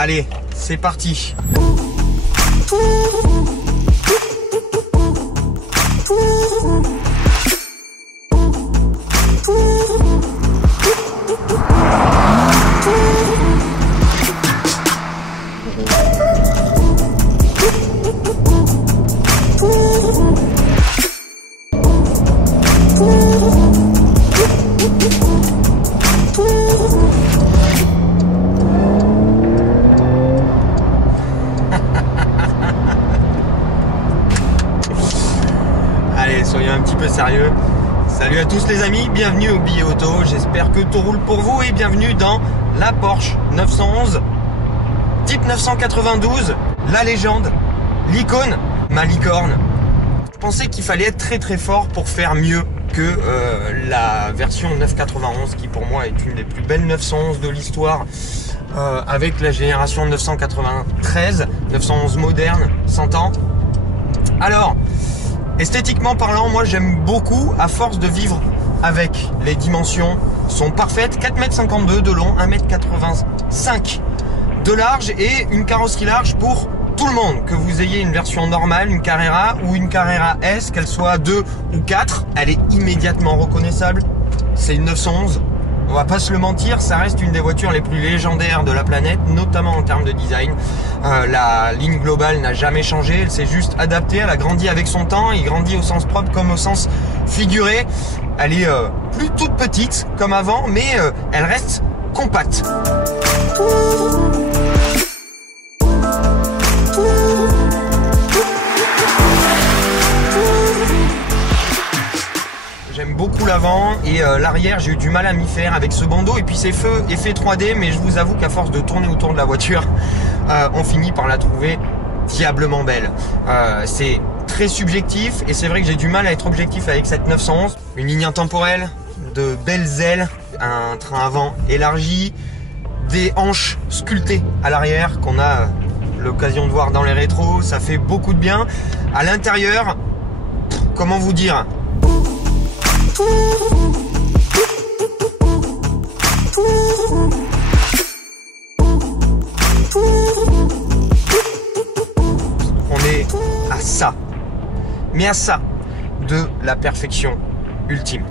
Allez, c'est parti. Allez, soyons un petit peu sérieux. Salut à tous les amis, bienvenue au Billet Auto. J'espère que tout roule pour vous et bienvenue dans la Porsche 911 type 992, la légende, l'icône, ma licorne. Je pensais qu'il fallait être très fort pour faire mieux que la version 991 qui pour moi est une des plus belles 911 de l'histoire, avec la génération 993, 911 moderne, 100 ans. Alors, esthétiquement parlant, moi j'aime beaucoup, à force de vivre avec. Les dimensions sont parfaites, 4,52 m de long, 1,85 m de large et une carrosserie large pour tout le monde. Que vous ayez une version normale, une Carrera ou une Carrera S, qu'elle soit 2 ou 4, elle est immédiatement reconnaissable. C'est une 911. On va pas se le mentir, ça reste une des voitures les plus légendaires de la planète, notamment en termes de design. La ligne globale n'a jamais changé, elle s'est juste adaptée, elle a grandi avec son temps, il grandit au sens propre comme au sens figuré. Elle est plus toute petite comme avant, mais elle reste compacte. J'aime beaucoup l'avant et l'arrière, j'ai eu du mal à m'y faire avec ce bandeau et puis ces feux effet 3D, mais je vous avoue qu'à force de tourner autour de la voiture, on finit par la trouver diablement belle. C'est très subjectif et c'est vrai que j'ai du mal à être objectif avec cette 911. Une ligne intemporelle, de belles ailes, un train avant élargi, des hanches sculptées à l'arrière qu'on a l'occasion de voir dans les rétros, ça fait beaucoup de bien. À l'intérieur, comment vous dire, on est à ça, mais à ça de la perfection ultime.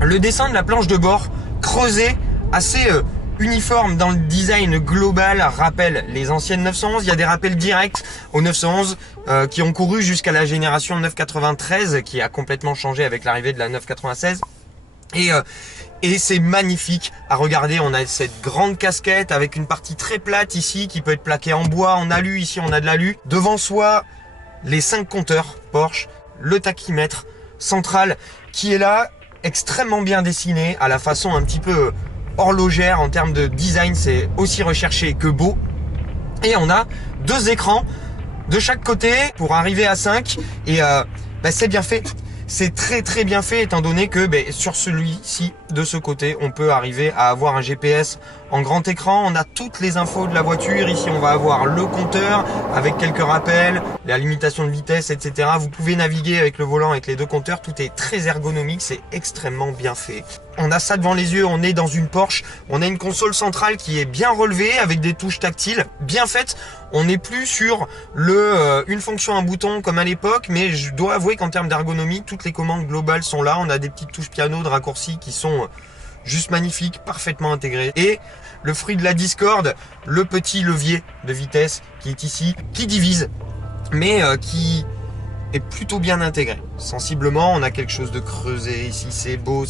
Le dessin de la planche de bord creusé, assez uniforme dans le design global, rappelle les anciennes 911. Il y a des rappels directs aux 911 qui ont couru jusqu'à la génération 993 qui a complètement changé avec l'arrivée de la 996. Et c'est magnifique à regarder. On a cette grande casquette avec une partie très plate ici qui peut être plaquée en bois, en alu. Ici on a de l'alu. Devant soi, les 5 compteurs Porsche, le tachymètre central qui est là, extrêmement bien dessiné à la façon un petit peu horlogère. En termes de design, c'est aussi recherché que beau. Et on a 2 écrans de chaque côté pour arriver à 5 et c'est bien fait. C'est très bien fait étant donné que sur celui-ci, de ce côté, on peut arriver à avoir un GPS en grand écran. On a toutes les infos de la voiture. Ici, on va avoir le compteur avec quelques rappels, la limitation de vitesse, etc. Vous pouvez naviguer avec le volant, avec les 2 compteurs. Tout est très ergonomique. C'est extrêmement bien fait. On a ça devant les yeux. On est dans une Porsche. On a une console centrale qui est bien relevée avec des touches tactiles bien faites. On n'est plus sur une fonction, un bouton comme à l'époque, mais je dois avouer qu'en termes d'ergonomie, toutes les commandes globales sont là. On a des petites touches piano de raccourcis qui sont juste magnifiques, parfaitement intégrées. Et le fruit de la discorde, le petit levier de vitesse qui est ici, qui divise, mais qui est plutôt bien intégré. Sensiblement, on a quelque chose de creusé ici, c'est beau,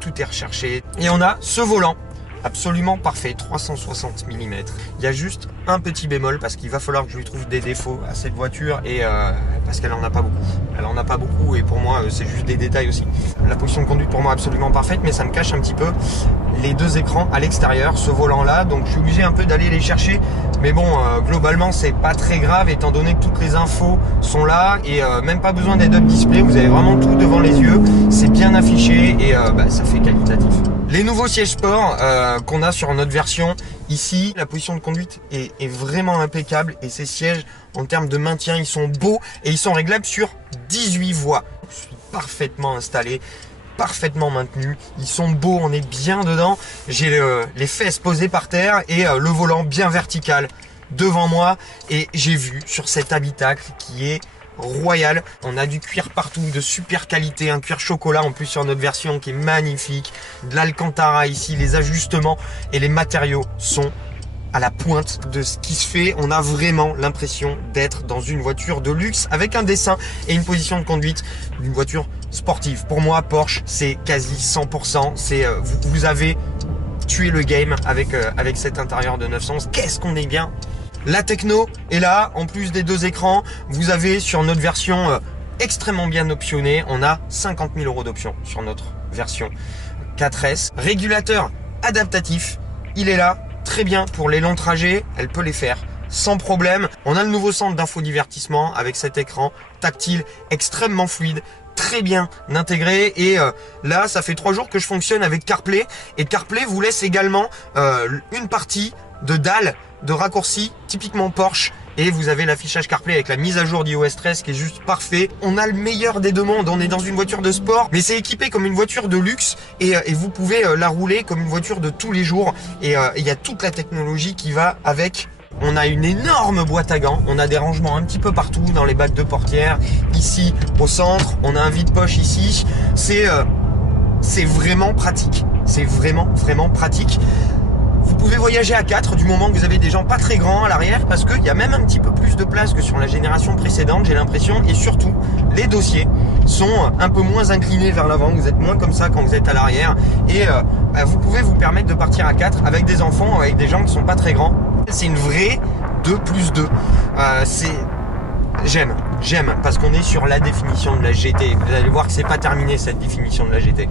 tout est recherché. Et on a ce volant absolument parfait, 360 mm. Il y a juste un petit bémol parce qu'il va falloir que je lui trouve des défauts à cette voiture et parce qu'elle en a pas beaucoup. Elle en a pas beaucoup et pour moi c'est juste des détails aussi. La position de conduite pour moi absolument parfaite, mais ça me cache un petit peu les 2 écrans à l'extérieur, ce volant là, donc je suis obligé un peu d'aller les chercher. Mais bon, globalement c'est pas très grave étant donné que toutes les infos sont là et même pas besoin d'head-up display, vous avez vraiment tout devant les yeux, c'est bien affiché et ça fait qualitatif. Les nouveaux sièges sport qu'on a sur notre version, ici la position de conduite est vraiment impeccable et ces sièges en termes de maintien ils sont beaux et ils sont réglables sur 18 voies. Je suis parfaitement installé, parfaitement maintenus. Ils sont beaux, on est bien dedans. J'ai les fesses posées par terre et le volant bien vertical devant moi. Et j'ai vu sur cet habitacle qui est royal. On a du cuir partout, de super qualité, un cuir chocolat en plus sur notre version qui est magnifique. De l'Alcantara ici, les ajustements et les matériaux sont à la pointe de ce qui se fait. On a vraiment l'impression d'être dans une voiture de luxe avec un dessin et une position de conduite d'une voiture sportive. Pour moi, Porsche, c'est quasi 100%. C'est vous avez tué le game avec cet intérieur de 911. Qu'est-ce qu'on est bien! La techno est là, en plus des deux écrans. Vous avez sur notre version extrêmement bien optionnée, on a 50 000 € d'options sur notre version 4S. Régulateur adaptatif, il est là, très bien pour les longs trajets, elle peut les faire sans problème. On a le nouveau centre d'infodivertissement avec cet écran tactile extrêmement fluide, très bien intégré. Et là, ça fait 3 jours que je fonctionne avec CarPlay. Et CarPlay vous laisse également une partie de dalle de raccourci typiquement Porsche, et vous avez l'affichage CarPlay avec la mise à jour d'iOS 13 qui est juste parfait. On a le meilleur des deux mondes, on est dans une voiture de sport mais c'est équipé comme une voiture de luxe et vous pouvez la rouler comme une voiture de tous les jours, et il y a toute la technologie qui va avec. On a une énorme boîte à gants, on a des rangements un petit peu partout dans les bacs de portière, ici au centre, on a un vide-poche ici. C'est vraiment pratique, c'est vraiment pratique. Vous pouvez voyager à 4 du moment que vous avez des gens pas très grands à l'arrière, parce qu'il y a même un petit peu plus de place que sur la génération précédente, j'ai l'impression. Et surtout, les dossiers sont un peu moins inclinés vers l'avant, vous êtes moins comme ça quand vous êtes à l'arrière. Et vous pouvez vous permettre de partir à 4 avec des enfants, avec des gens qui sont pas très grands. C'est une vraie 2+2. J'aime, parce qu'on est sur la définition de la GT. Vous allez voir que c'est pas terminé cette définition de la GT.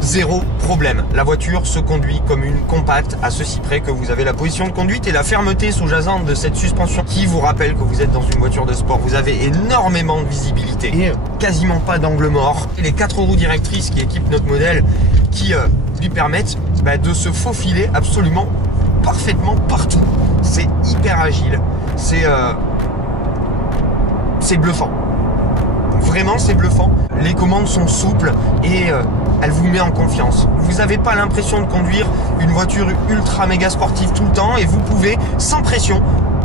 Zéro problème. La voiture se conduit comme une compacte, à ceci près que vous avez la position de conduite et la fermeté sous-jacente de cette suspension qui vous rappelle que vous êtes dans une voiture de sport. Vous avez énormément de visibilité et quasiment pas d'angle mort. Et les 4 roues directrices qui équipent notre modèle qui lui permettent de se faufiler absolument parfaitement partout. C'est hyper agile. C'est bluffant. Vraiment, c'est bluffant. Les commandes sont souples et elle vous met en confiance. Vous n'avez pas l'impression de conduire une voiture ultra méga sportive tout le temps, et vous pouvez, sans pression,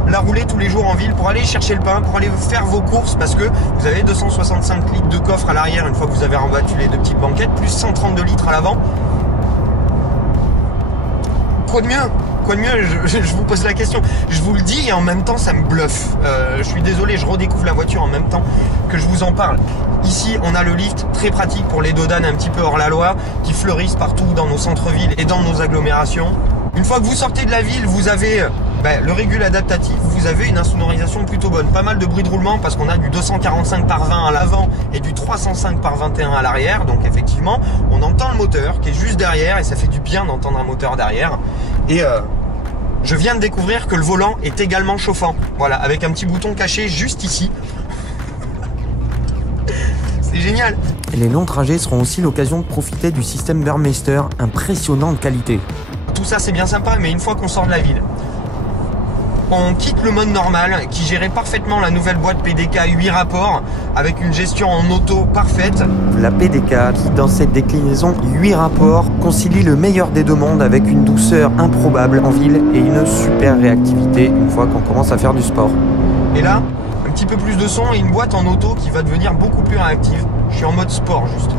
la rouler tous les jours en ville pour aller chercher le pain, pour aller faire vos courses, parce que vous avez 265 litres de coffre à l'arrière une fois que vous avez rembattu les 2 petites banquettes, plus 132 litres à l'avant. Quoi de mieux? Quoi de mieux? Je vous pose la question. Je vous le dis et en même temps ça me bluffe. Je suis désolé, je redécouvre la voiture en même temps que je vous en parle. Ici on a le lift, très pratique pour les dodanes un petit peu hors la loi, qui fleurissent partout dans nos centres-villes et dans nos agglomérations. Une fois que vous sortez de la ville, vous avez le régule adaptatif, vous avez une insonorisation plutôt bonne. Pas mal de bruit de roulement parce qu'on a du 245 par 20 à l'avant et du 305 par 21 à l'arrière. Donc effectivement, on entend le moteur qui est juste derrière et ça fait du bien d'entendre un moteur derrière. Et je viens de découvrir que le volant est également chauffant. Voilà, avec un petit bouton caché juste ici. C'est génial. Les longs trajets seront aussi l'occasion de profiter du système Burmester, impressionnant de qualité. Tout ça c'est bien sympa, mais une fois qu'on sort de la ville, on quitte le mode normal qui gérait parfaitement la nouvelle boîte PDK 8 rapports avec une gestion en auto parfaite. La PDK qui, dans cette déclinaison 8 rapports, concilie le meilleur des deux mondes avec une douceur improbable en ville et une super réactivité une fois qu'on commence à faire du sport. Et là, un petit peu plus de son et une boîte en auto qui va devenir beaucoup plus réactive. Je suis en mode sport juste.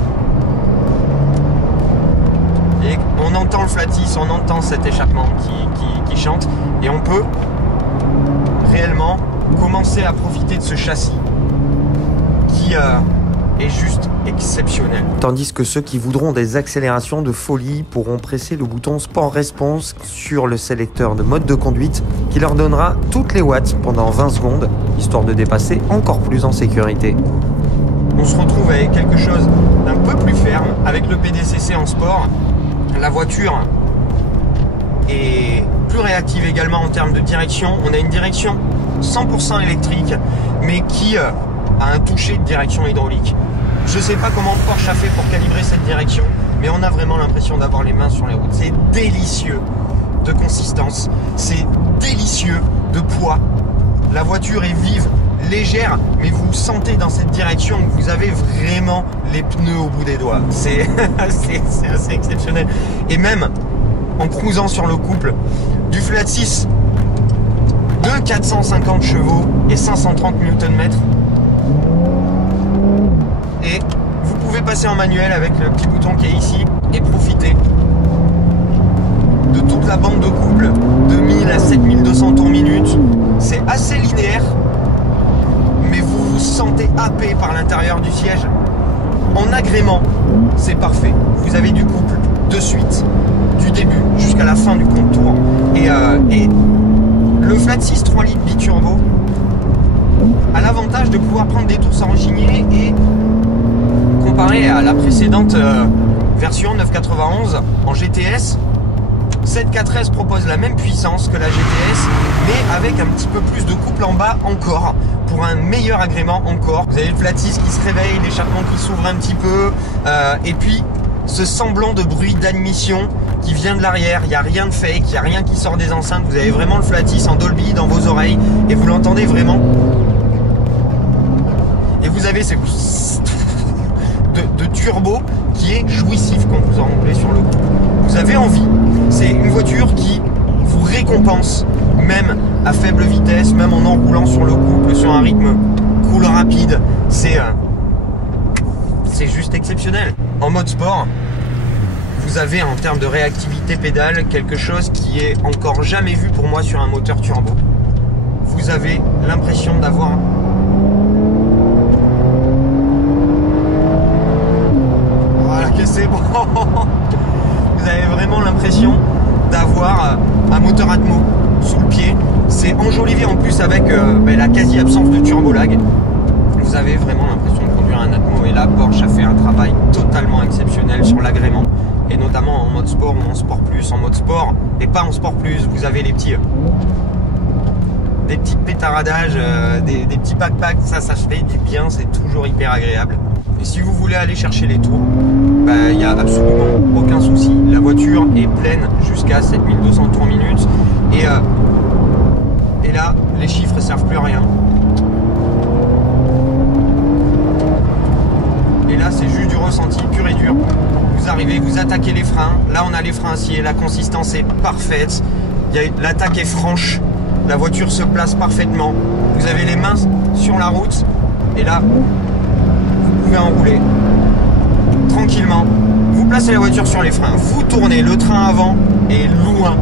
Et on entend le flatis, on entend cet échappement qui chante et on peut réellement commencer à profiter de ce châssis qui est juste exceptionnel. Tandis que ceux qui voudront des accélérations de folie pourront presser le bouton Sport Response sur le sélecteur de mode de conduite qui leur donnera toutes les watts pendant 20 secondes, histoire de dépasser encore plus en sécurité. On se retrouve avec quelque chose d'un peu plus ferme, avec le PDCC en sport. La voiture est plus réactive également en termes de direction. On a une direction 100% électrique, mais qui a un toucher de direction hydraulique. Je sais pas comment Porsche a fait pour calibrer cette direction, mais on a vraiment l'impression d'avoir les mains sur les routes. C'est délicieux de consistance, c'est délicieux de poids. La voiture est vive, légère, mais vous sentez dans cette direction que vous avez vraiment les pneus au bout des doigts. C'est assez exceptionnel. Et même en cruisant sur le couple du flat 6 de 450 chevaux et 530 Nm, et vous pouvez passer en manuel avec le petit bouton qui est ici et profiter de toute la bande de couple de 1000 à 7200 tours minute. C'est assez linéaire, mais vous vous sentez happé par l'intérieur du siège. En agrément, c'est parfait. Vous avez du couple de suite, du début jusqu'à la fin du compte tour. Et le flat 6 3 litres biturbo a l'avantage de pouvoir prendre des tours sans rechigner, et comparé à la précédente version 991 en GTS, cette 4S propose la même puissance que la GTS, mais avec un petit peu plus de couple en bas encore, pour un meilleur agrément encore. Vous avez le flat 6 qui se réveille, l'échappement qui s'ouvre un petit peu, et puis ce semblant de bruit d'admission qui vient de l'arrière. Il n'y a rien de fake, il n'y a rien qui sort des enceintes. Vous avez vraiment le flat 6 en Dolby dans vos oreilles, et vous l'entendez vraiment. Et vous avez ce de turbo qui est jouissif quand vous enroulez sur le couple. Vous avez envie. C'est une voiture qui vous récompense, même à faible vitesse, même en enroulant sur le couple, sur un rythme cool, rapide. C'est juste exceptionnel. En mode sport, vous avez en termes de réactivité pédale quelque chose qui est encore jamais vu pour moi sur un moteur turbo. Vous avez l'impression d'avoir c'est bon. Vous avez vraiment l'impression d'avoir un moteur Atmo sous le pied. C'est enjolivé en plus avec la quasi-absence de turbo-lag. Vous avez vraiment l'impression de conduire un Atmo. Et là, Porsche a fait un travail totalement exceptionnel sur l'agrément. Et notamment en mode sport ou en sport plus. En mode sport et pas en sport plus, vous avez des petits pétaradages, des petits backpacks. Ça fait du bien, c'est toujours hyper agréable. Et si vous voulez aller chercher les tours, il n'y a absolument aucun souci. La voiture est pleine jusqu'à 7200 tours minute. Et là, les chiffres ne servent plus à rien. Et là, c'est juste du ressenti pur et dur. Vous arrivez, vous attaquez les freins. Là, on a les freins acier. La consistance est parfaite. L'attaque est franche. La voiture se place parfaitement. Vous avez les mains sur la route. Et là, vous pouvez enrouler tranquillement. Vous placez la voiture sur les freins. Vous tournez. Le train avant est loin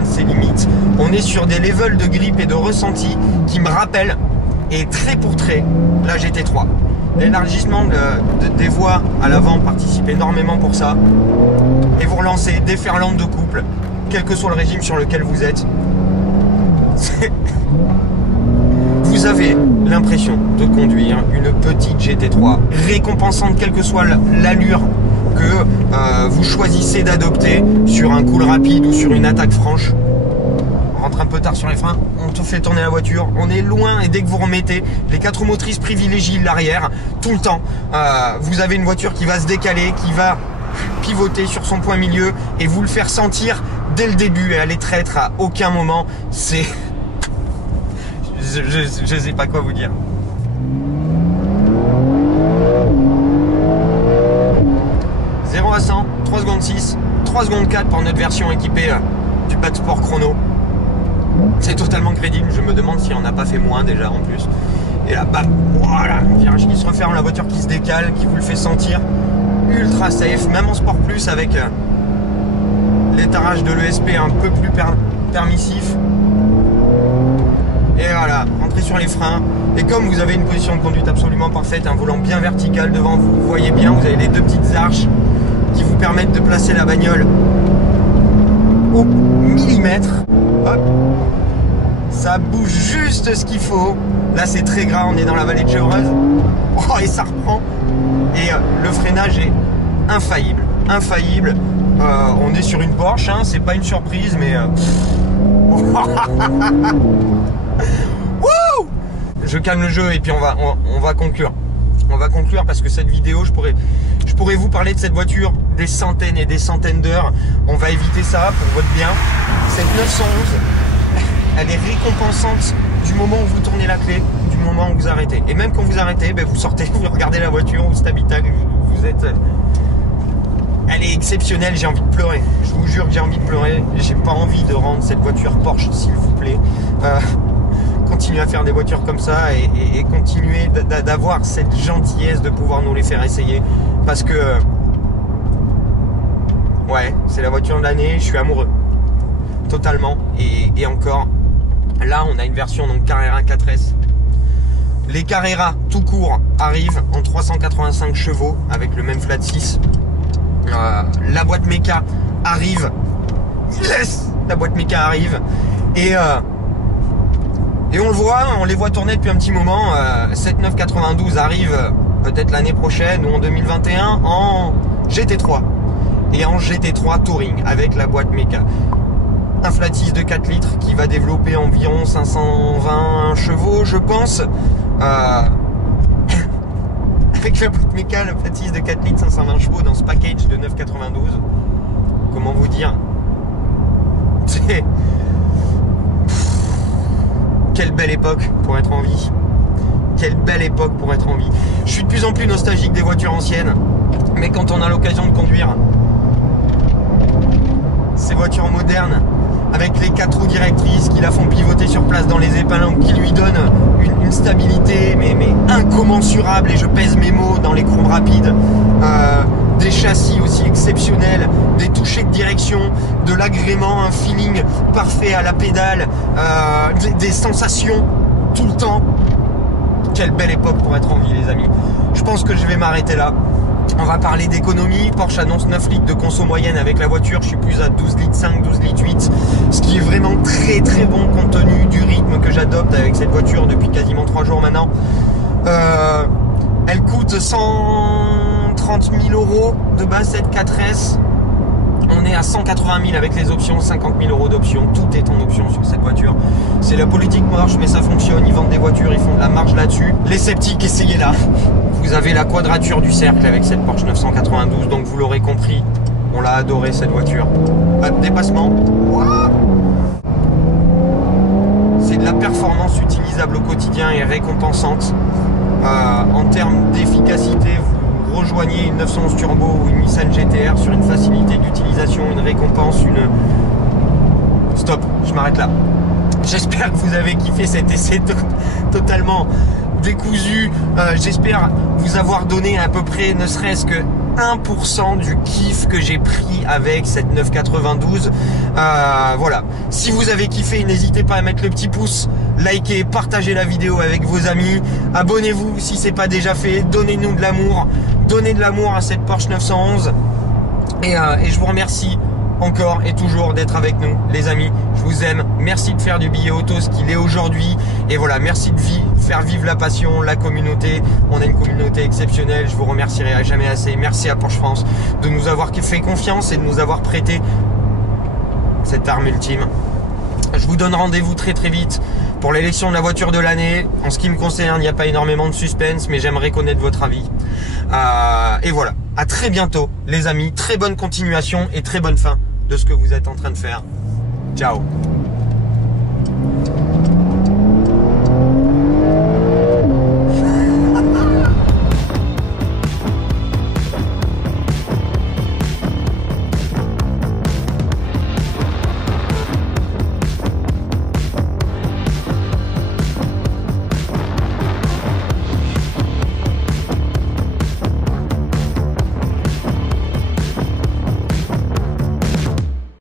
de ses limites. On est sur des levels de grip et de ressenti qui me rappellent, et trait pour trait, la GT3. L'élargissement des voies à l'avant participe énormément pour ça. Et vous relancez déferlante de couple, quel que soit le régime sur lequel vous êtes. Vous avez l'impression de conduire une petite GT3, récompensante quelle que soit l'allure que vous choisissez d'adopter sur un cool rapide ou sur une attaque franche. On rentre un peu tard sur les freins, on te fait tourner la voiture, on est loin, et dès que vous remettez, les 4 roues motrices privilégient l'arrière tout le temps. Vous avez une voiture qui va se décaler, qui va pivoter sur son point milieu et vous le faire sentir dès le début, et elle est traître à aucun moment. C'est... Je sais pas quoi vous dire. « 0 à 100, 3 secondes 6, 3 secondes 4 pour notre version équipée du Pad Sport Chrono. C'est totalement crédible, je me demande si on n'a pas fait moins déjà en plus. Et là, bam, voilà, un virage qui se referme, la voiture qui se décale, qui vous le fait sentir ultra safe, même en Sport Plus avec l'étarage de l'ESP un peu plus permissif. Et voilà, rentrez sur les freins. Et comme vous avez une position de conduite absolument parfaite, un volant bien vertical devant vous, vous voyez bien, vous avez les 2 petites arches qui vous permettent de placer la bagnole au millimètre. Hop, ça bouge juste ce qu'il faut. Là c'est très gras, on est dans la vallée de Chevreuse. Oh, et ça reprend. Et le freinage est infaillible. On est sur une Porsche, hein, c'est pas une surprise, mais Wouh! Je calme le jeu et puis on va conclure. On va conclure parce que cette vidéo, je pourrais vous parler de cette voiture des centaines et des centaines d'heures. On va éviter ça pour votre bien. Cette 911, elle est récompensante du moment où vous tournez la clé, du moment où vous arrêtez. Et même quand vous arrêtez, ben vous sortez, vous regardez la voiture, vous êtes habitable, vous êtes... Elle est exceptionnelle, j'ai envie de pleurer. Je vous jure que j'ai envie de pleurer. J'ai pas envie de rendre cette voiture Porsche, s'il vous plaît. Continuez à faire des voitures comme ça et continuez d'avoir cette gentillesse de pouvoir nous les faire essayer. Parce que... ouais, c'est la voiture de l'année, je suis amoureux. Totalement. Et encore, là on a une version donc Carrera 4S. Les Carrera tout court arrivent en 385 chevaux avec le même flat 6. La boîte méca arrive. Yes, la boîte méca arrive. Et on le voit, on les voit tourner depuis un petit moment. 7992 arrive peut-être l'année prochaine ou en 2021 en GT3. Et en GT3 Touring avec la boîte méca. Un flat 6 de 4 litres qui va développer environ 520 chevaux, je pense. Avec la boîte méca, le flat 6 de 4 litres, 520 chevaux dans ce package de 992. Comment vous dire? C'est... Quelle belle époque pour être en vie. Quelle belle époque pour être en vie. Je suis de plus en plus nostalgique des voitures anciennes. Mais quand on a l'occasion de conduire ces voitures modernes, avec les 4 roues directrices qui la font pivoter sur place dans les épingles, qui lui donnent une stabilité mais incommensurable, et je pèse mes mots, dans les courbes rapides, des châssis aussi exceptionnels, des touchés de direction, de l'agrément, un feeling parfait à la pédale, des sensations tout le temps. Quelle belle époque pour être en vie, les amis. Je pense que je vais m'arrêter là. On va parler d'économie. Porsche annonce 9 litres de conso moyenne avec la voiture. Je suis plus à 12 litres 5, 12 litres 8. Ce qui est vraiment très très bon compte tenu du rythme que j'adopte avec cette voiture depuis quasiment 3 jours maintenant. Elle coûte 130 000 € de base, cette 4S. On est à 180 000 avec les options, 50 000 € d'options. Tout est en option sur cette voiture. C'est la politique Porsche, mais ça fonctionne. Ils vendent des voitures, ils font de la marge là-dessus. Les sceptiques, essayez-la. Vous avez la quadrature du cercle avec cette Porsche 992, donc vous l'aurez compris, on l'a adoré cette voiture. Pas de dépassement. C'est de la performance utilisable au quotidien et récompensante. En termes d'efficacité, vous rejoignez une 911 Turbo ou une Nissan GT-R sur une facilité d'utilisation, une récompense, une... Stop, je m'arrête là. J'espère que vous avez kiffé cet essai totalement décousu. J'espère vous avoir donné à peu près ne serait-ce que 1% du kiff que j'ai pris avec cette 992. Voilà, si vous avez kiffé, n'hésitez pas à mettre le petit pouce, likez, partagez la vidéo avec vos amis, abonnez-vous si c'est pas déjà fait, donnez-nous de l'amour, donnez de l'amour à cette Porsche 911 et je vous remercie encore et toujours d'être avec nous, les amis. Je vous aime. Merci de faire du billet auto ce qu'il est aujourd'hui. Et voilà, merci de faire vivre la passion, la communauté. On a une communauté exceptionnelle. Je vous remercierai à jamais assez. Merci à Porsche France de nous avoir fait confiance et de nous avoir prêté cette arme ultime. Je vous donne rendez-vous très très vite pour l'élection de la voiture de l'année. En ce qui me concerne, il n'y a pas énormément de suspense, mais j'aimerais connaître votre avis. Et voilà, à très bientôt, les amis. Très bonne continuation et très bonne fin de ce que vous êtes en train de faire. Ciao.